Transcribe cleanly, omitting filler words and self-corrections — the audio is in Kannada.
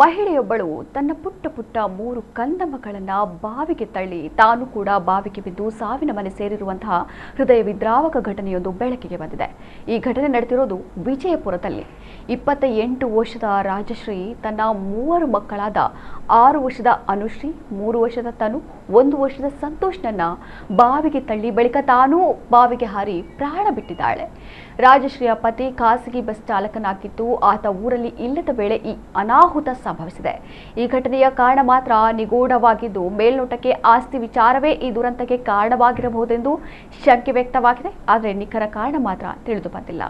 ಮಹಿಳೆಯೊಬ್ಬಳು ತನ್ನ ಪುಟ್ಟ ಪುಟ್ಟ 3 ಕಂದ ಮಕ್ಕಳನ್ನ ಬಾವಿಗೆ ತಳ್ಳಿ ತಾನು ಕೂಡ ಬಾವಿಗೆ ಬಿದ್ದು ಸಾವಿನ ಮನೆ ಸೇರಿರುವಂತಹ ಹೃದಯ ವಿದ್ರಾವಕ ಘಟನೆಯೊಂದು ಬೆಳಕಿಗೆ ಬಂದಿದೆ. ಈ ಘಟನೆ ನಡೆದಿರೋದು ವಿಜಯಪುರದಲ್ಲಿ. 28 ವರ್ಷದ ರಾಜಶ್ರೀ ತನ್ನ 3 ಮಕ್ಕಳಾದ 6 ವರ್ಷದ ಅನುಶ್ರೀ, 3 ವರ್ಷದ ತನು, 1 ವರ್ಷದ ಸಂತೋಷ್ನನ್ನ ಬಾವಿಗೆ ತಳ್ಳಿ ಬಳಿಕ ತಾನೂ ಬಾವಿಗೆ ಹಾರಿ ಪ್ರಾಣ ಬಿಟ್ಟಿದ್ದಾಳೆ. ರಾಜಶ್ರೀಯ ಪತಿ ಖಾಸಗಿ ಬಸ್ ಚಾಲಕನಾಗಿದ್ದು ಆತ ಊರಲ್ಲಿ ಇಲ್ಲದ ವೇಳೆ ಈ ಅನಾಹುತ ಸಂಭವಿಸಿದೆ. ಈ ಘಟನೆಯ ಕಾರಣ ಮಾತ್ರ ನಿಗೂಢವಾಗಿದ್ದು ಮೇಲ್ನೋಟಕ್ಕೆ ಆಸ್ತಿ ವಿಚಾರವೇ ಈ ದುರಂತಕ್ಕೆ ಕಾರಣವಾಗಿರಬಹುದೆಂದು ಶಂಕೆ ವ್ಯಕ್ತವಾಗಿದೆ. ಆದರೆ ನಿಖರ ಕಾರಣ ಮಾತ್ರ ತಿಳಿದು ಬಂದಿಲ್ಲ.